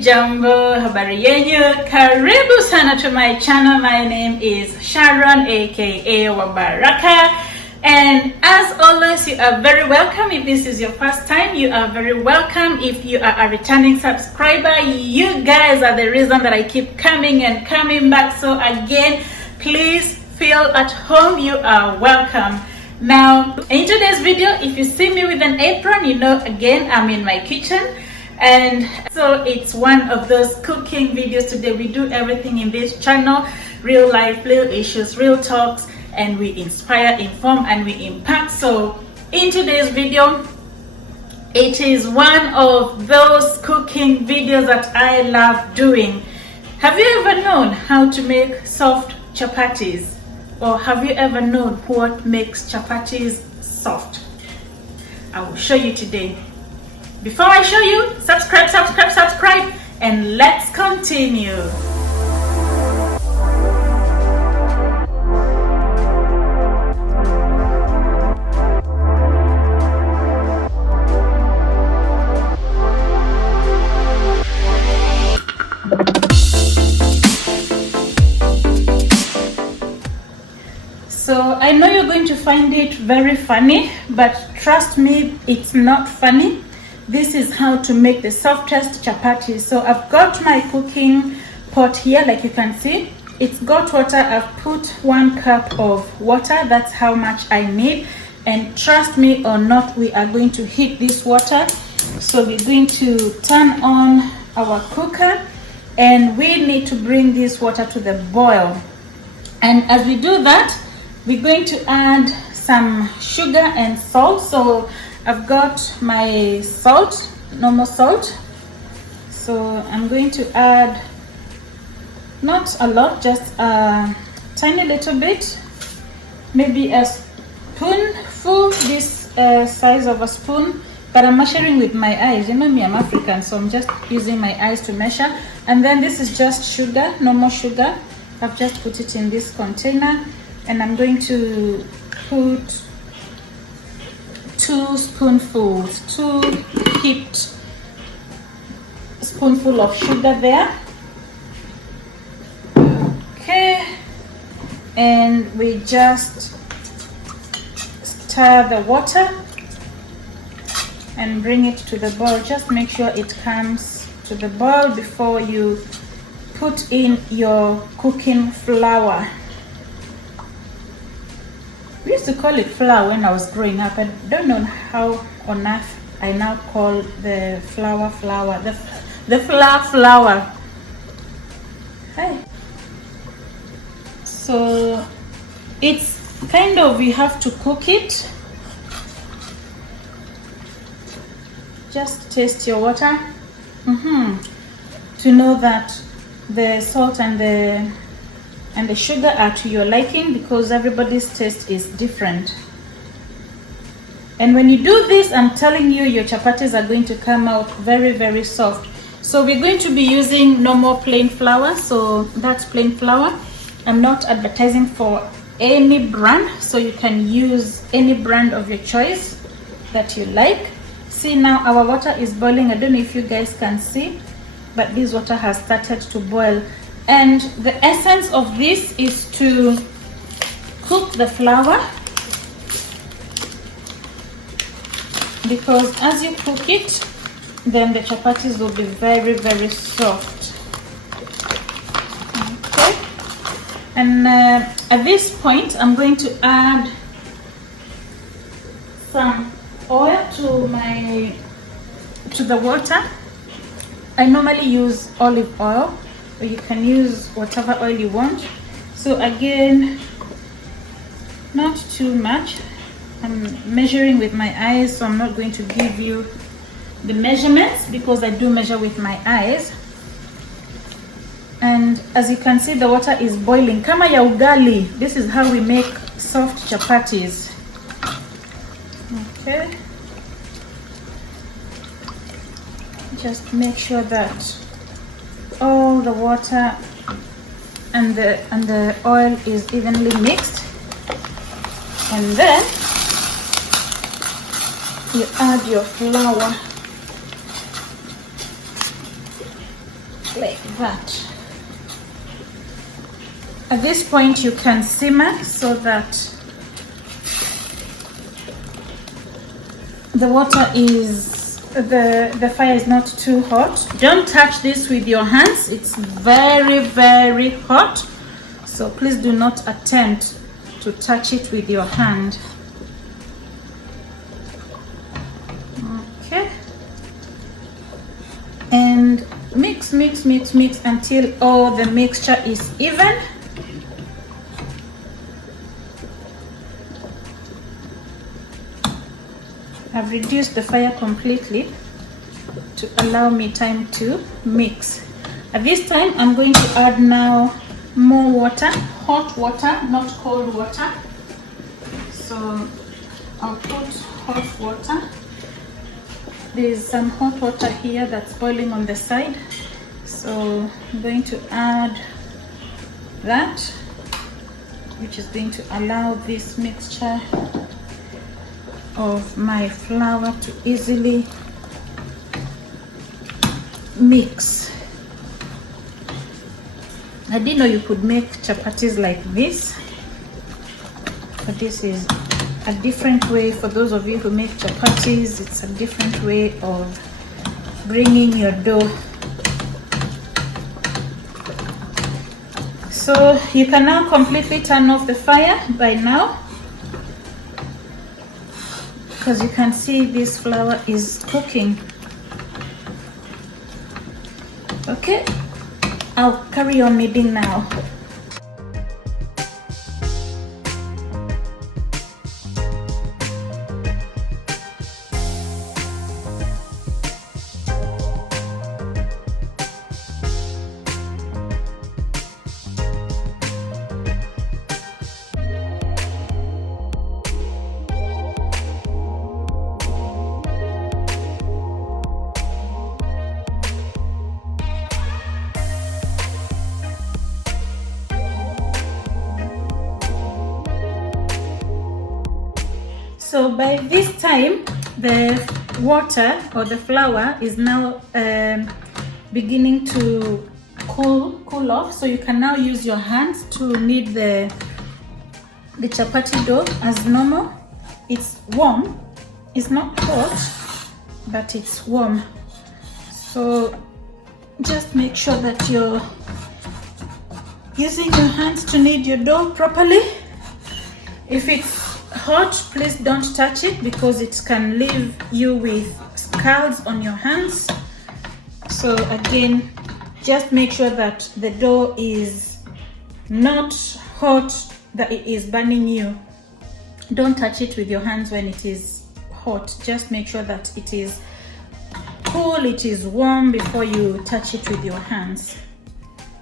Jambo, habari yenyu, karibu sana to my channel. My name is Sharon aka Baraka, and as always you are very welcome. If this is your first time, you are very welcome. If you are a returning subscriber, you guys are the reason that I keep coming and coming back. So again, please feel at home. You are welcome. Now in today's video, if you see me with an apron, you know again I'm in my kitchen. And so it's one of those cooking videos. Today we do everything in this channel, real life, real issues, real talks, and we inspire, inform, and we impact. So in today's video, it is one of those cooking videos that I love doing. Have you ever known how to make soft chapatis? Or have you ever known what makes chapatis soft? I will show you today. Before I show you, subscribe, and let's continue. So I know you're going to find it very funny, but trust me, it's not funny. This is how to make the softest chapatis. So I've got my cooking pot here, like you can see. It's got water. I've put 1 cup of water. That's how much I need. And trust me or not, we are going to heat this water. So we're going to turn on our cooker, and we need to bring this water to the boil. And as we do that, we're going to add some sugar and salt. So I've got my salt, normal salt. So I'm going to add not a lot, just a tiny little bit, maybe a spoonful, this size of a spoon, but I'm measuring with my eyes. You know me, I'm African, so I'm just using my eyes to measure. And then this is just sugar, normal sugar. I've just put it in this container, and I'm going to put 2 spoonfuls, 2 heaped spoonful of sugar there. Okay, and we just stir the water and bring it to the boil. Just make sure it comes to the boil before you put in your cooking flour. We used to call it flour when I was growing up. I don't know how on earth I now call the flour, the flour. Hey. So it's kind of, you have to cook it. Just taste your water to know that the salt and the sugar are to your liking, because everybody's taste is different. And when you do this, I'm telling you, your chapatis are going to come out very, very soft. So we're going to be using normal plain flour. So that's plain flour. I'm not advertising for any brand, so you can use any brand of your choice that you like. See, now our water is boiling. I don't know if you guys can see, but this water has started to boil. And the essence of this is to cook the flour, because as you cook it, then the chapatis will be very, very soft. Okay, and at this point I'm going to add some oil to the water. I normally use olive oil, or you can use whatever oil you want. So again, not too much. I'm measuring with my eyes, so I'm not going to give you the measurements because I do measure with my eyes. And as you can see, the water is boiling. Kama ya ugali, this is how we make soft chapatis. Okay. Just make sure that all the water and the oil is evenly mixed, and then you add your flour. like that. At this point you can simmer so that the water is, the fire is not too hot. Don't touch this with your hands, it's very, very hot. So please do not attempt to touch it with your hand. Okay. And mix until all the mixture is even. I've reduced the fire completely to allow me time to mix. At this time, I'm going to add now more water, hot water, not cold water. So I'll put hot water. There's some hot water here that's boiling on the side. So I'm going to add that, which is going to allow this mixture of my flour to easily mix. I didn't know you could make chapatis like this, but this is a different way. For those of you who make chapatis, it's a different way of bringing your dough. So you can now completely turn off the fire by now, because you can see this flour is cooking. Okay, I'll carry on kneading now. So by this time, the water or the flour is now beginning to cool off. So you can now use your hands to knead the chapati dough as normal. It's warm. It's not hot, but it's warm. So just make sure that you're using your hands to knead your dough properly. If it's hot, please don't touch it, because it can leave you with scalds on your hands. So again, just make sure that the dough is not hot, that it is burning you. Don't touch it with your hands when it is hot. Just make sure that it is cool, it is warm before you touch it with your hands.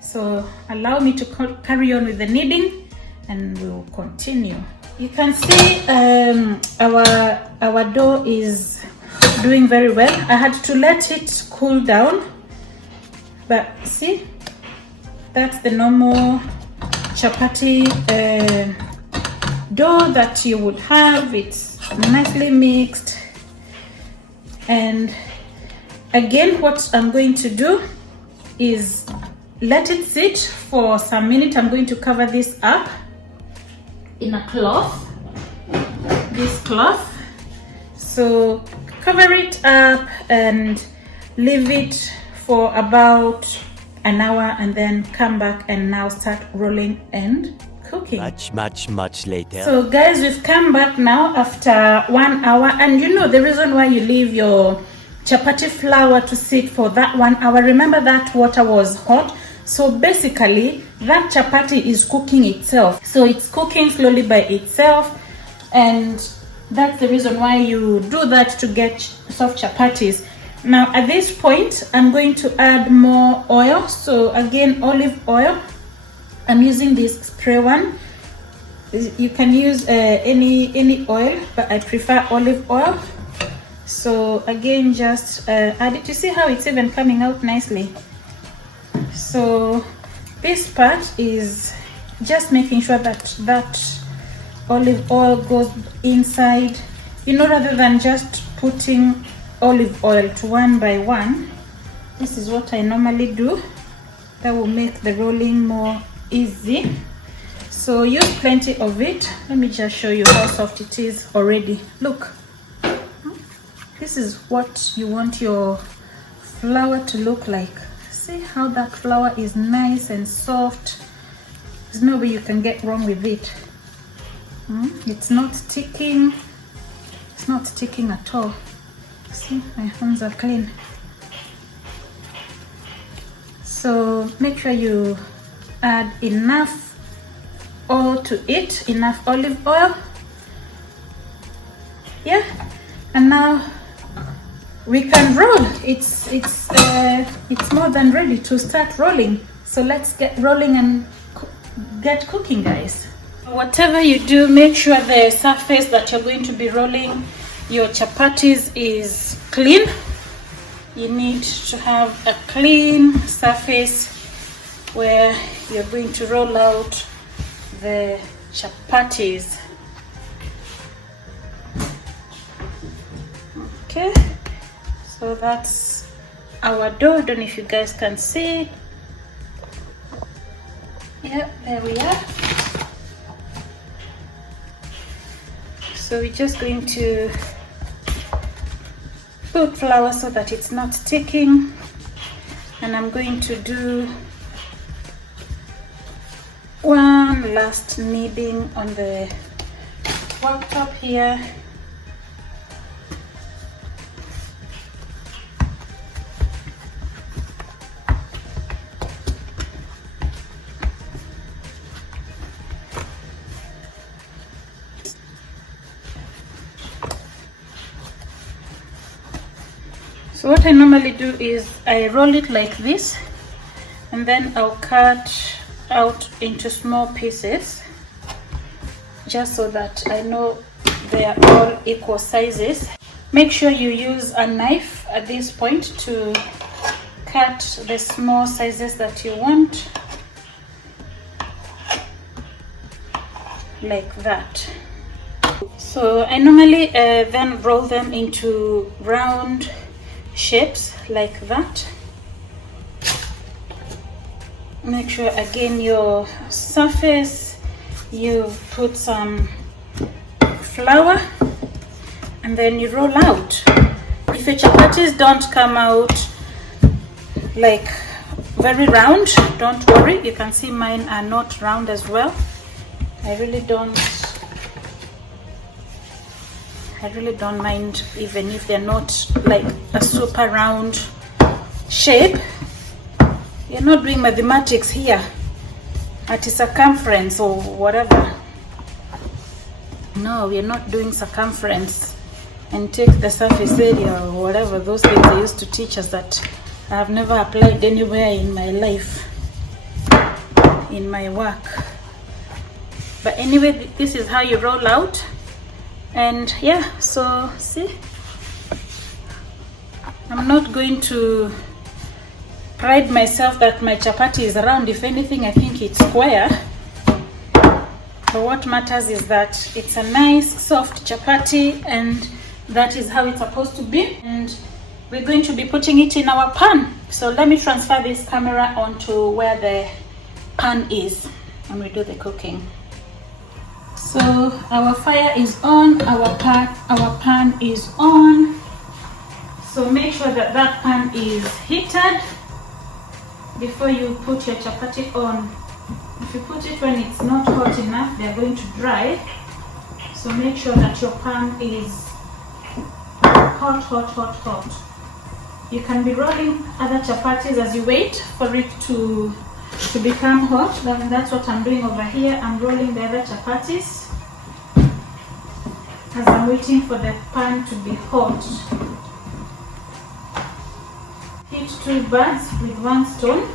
So allow me to carry on with the kneading and we'll continue. You can see our dough is doing very well. I had to let it cool down, but see, that's the normal chapati dough that you would have. It's nicely mixed. And again, what I'm going to do is let it sit for some minutes. I'm going to cover this up in a cloth, this cloth. So cover it up and leave it for about an hour, and then come back and now start rolling and cooking. Much later. So guys, we've come back now after 1 hour, and you know the reason why you leave your chapati flour to sit for that 1 hour, remember that water was hot. So basically that chapati is cooking itself. So it's cooking slowly by itself, and that's the reason why you do that, to get soft chapatis. Now at this point, I'm going to add more oil. So again, olive oil. I'm using this spray one. You can use any oil, but I prefer olive oil. So again, just add it. You see how it's even coming out nicely. So this part is just making sure that that olive oil goes inside, you know, rather than just putting olive oil to one by one. This is what I normally do. That will make the rolling more easy. So use plenty of it. Let me just show you how soft it is already. Look, this is what you want your flour to look like. See how that flour is nice and soft. There's no way you can get wrong with it. It's not sticking. It's not sticking at all. See, my hands are clean. So make sure you add enough oil to it, enough olive oil. Yeah, and now we can roll. It's more than ready to start rolling. So let's get rolling and get cooking, guys. Whatever you do, make sure the surface that you're going to be rolling your chapatis is clean. You need to have a clean surface where you're going to roll out the chapatis. Okay, so that's our dough. I don't know if you guys can see it. Yeah, there we are. So we're just going to put flour so that it's not sticking, and I'm going to do one last kneading on the worktop here. So what I normally do is I roll it like this, and then I'll cut out into small pieces, just so that I know they are all equal sizes. Make sure you use a knife at this point to cut the small sizes that you want, like that. So I normally then roll them into round shapes like that. Make sure again your surface, you put some flour, and then you roll out. If your chapatis don't come out like very round, don't worry. You can see mine are not round as well. I really don't mind even if they're not like a super round shape. You're not doing mathematics here at a circumference or whatever. No, we're not doing circumference and take the surface area or whatever. Those things they used to teach us that I have never applied anywhere in my life, in my work. But anyway, this is how you roll out. And yeah, so see, I'm not going to pride myself that my chapati is round. If anything, I think it's square. But what matters is that it's a nice soft chapati, and that is how it's supposed to be. And we're going to be putting it in our pan. So let me transfer this camera onto where the pan is and we do the cooking. So our fire is on, our pan is on. So make sure that that pan is heated before you put your chapati on. If you put it when it's not hot enough, they're going to dry. So make sure that your pan is hot, hot, hot, hot. You can be rolling other chapatis as you wait for it to become hot. That's what I'm doing over here. I'm rolling the other chapatis as I'm waiting for the pan to be hot. Hit two birds with one stone.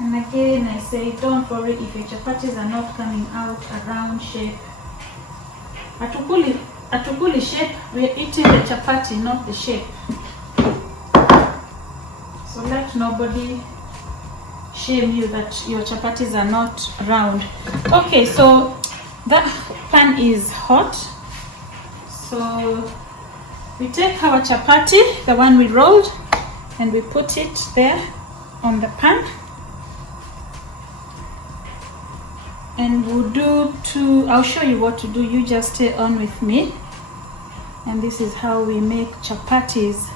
And again I say, don't worry if your chapatis are not coming out a round shape. Atukuli shape, we are eating the chapati, not the shape. So let nobody shame you that your chapatis are not round. Okay, so that pan is hot. So We take our chapati, the one we rolled, and we put it there on the pan. And we'll do two, I'll show you what to do, you just stay on with me. And this is how we make chapatis.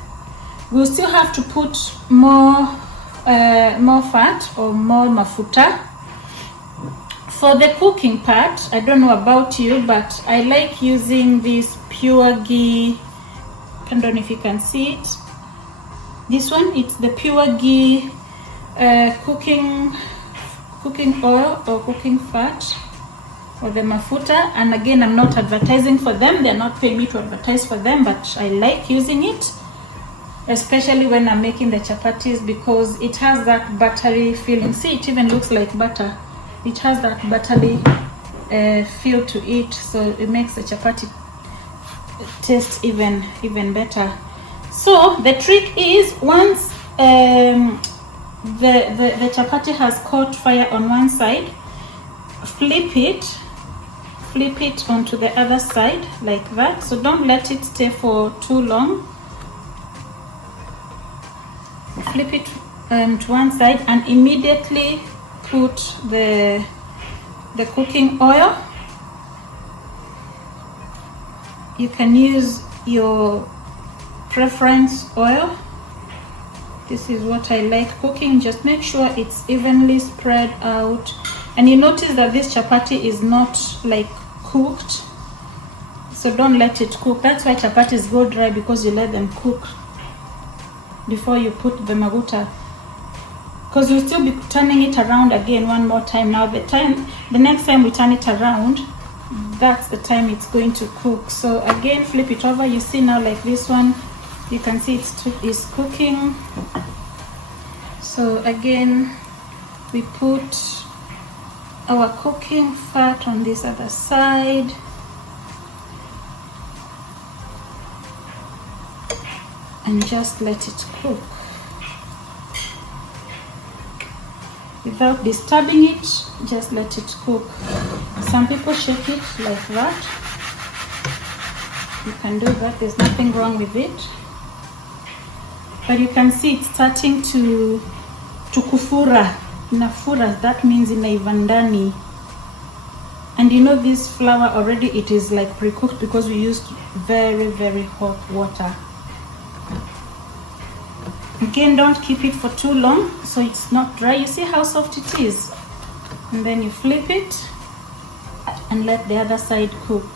We'll still have to put more fat or more mafuta. For the cooking part, I don't know about you, but I like using this pure ghee. I don't know if you can see it. This one, it's the pure ghee cooking oil or cooking fat, or the mafuta. And again, I'm not advertising for them, they're not paying me to advertise for them, but I like using it, especially when I'm making the chapatis, because it has that buttery feeling. See, it even looks like butter. It has that buttery feel to it, so it makes the chapati taste even better. So the trick is, once the chapati has caught fire on one side, flip it onto the other side like that. So don't let it stay for too long. Flip it to one side and immediately put the cooking oil. You can use your preference oil. This is what I like cooking. Just make sure it's evenly spread out. And you notice that this chapati is not like cooked, so don't let it cook. That's why chapatis go dry, because you let them cook before you put the mafuta, because we'll still be turning it around again one more time. Now the next time we turn it around, that's the time it's going to cook. So again, flip it over. You see now, like this one, you can see it's cooking. So again, we put our cooking fat on this other side. And just let it cook without disturbing it. Just let it cook. Some people shake it like that. You can do that, there's nothing wrong with it. But you can see it's starting to kufura. Inafura, that means inaiva ndani. And you know, this flour already, it is like pre-cooked, because we used very hot water. Again, don't keep it for too long so it's not dry. You see how soft it is? And then you flip it and let the other side cook.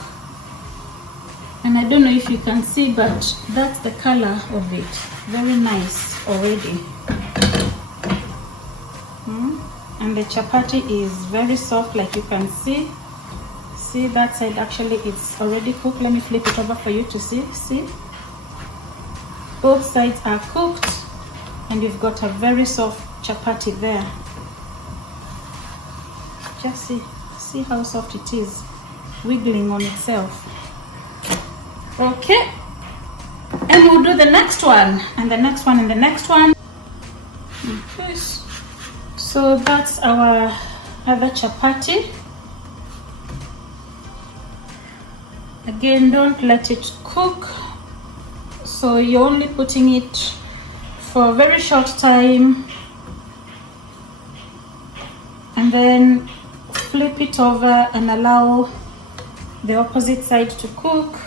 And I don't know if you can see, but that's the color of it. Very nice already. And the chapati is very soft, like you can see. See, that side actually it's already cooked. Let me flip it over for you to see. See, both sides are cooked, and you've got a very soft chapati there. Just see how soft it is, wiggling on itself. Okay, and we'll do the next one, and the next one, and the next one. Okay. So that's our other chapati. Again, don't let it cook. So you're only putting it for a very short time, and then flip it over and allow the opposite side to cook.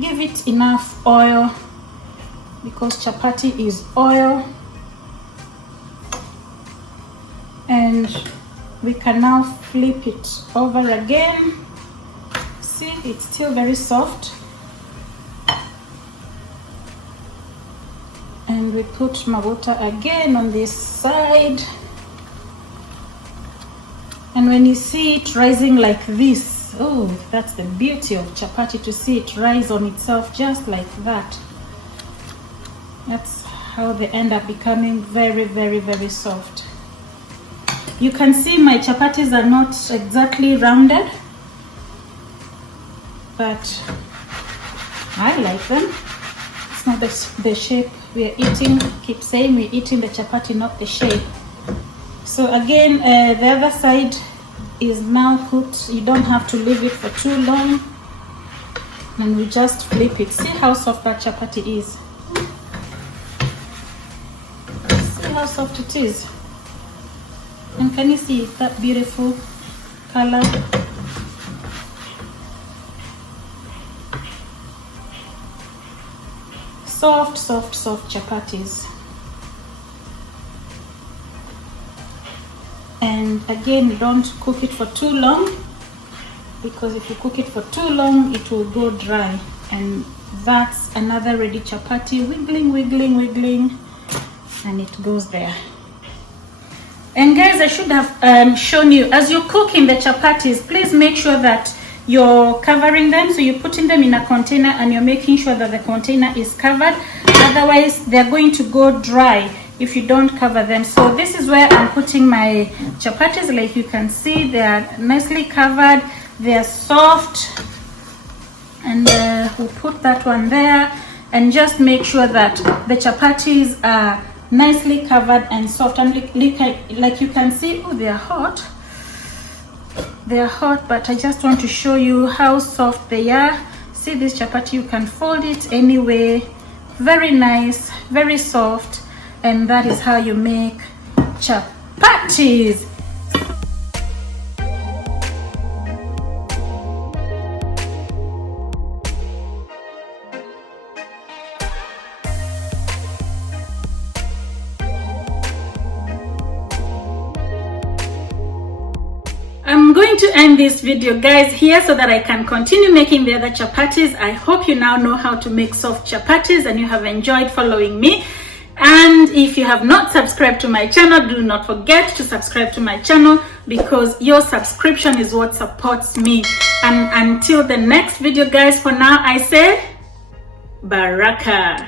Give it enough oil, because chapati is oil. And we can now flip it over again. See, it's still very soft. And we put mafuta again on this side. And when you see it rising like this, oh, that's the beauty of chapati, to see it rise on itself just like that. That's how they end up becoming very soft. You can see my chapatis are not exactly rounded, but I like them. It's not the shape we are eating. Keep saying we're eating the chapati, not the shape. So again, the other side is now cooked. You don't have to leave it for too long. and we just flip it. See how soft that chapati is. See how soft it is. And can you see that beautiful color? Soft, soft, soft chapatis. And again, don't cook it for too long, because if you cook it for too long, it will go dry. And that's another ready chapati, wiggling, wiggling, wiggling, and it goes there. And guys, I should have shown you, as you're cooking the chapatis, please make sure that you're covering them. So you're putting them in a container and you're making sure that the container is covered. Otherwise, they're going to go dry if you don't cover them. So this is where I'm putting my chapatis. Like you can see, they are nicely covered, they are soft, and we'll put that one there. And just make sure that the chapatis are nicely covered and soft. And like you can see, oh, they are hot. They are hot, but I just want to show you how soft they are. See this chapati, you can fold it anyway. Very nice, very soft. And that is how you make chapatis. I'm going to end this video, guys, here so that I can continue making the other chapatis. I hope you now know how to make soft chapatis and you have enjoyed following me. And if you have not subscribed to my channel, do not forget to subscribe to my channel, because your subscription is what supports me. And until the next video, guys, for now I say Baraka.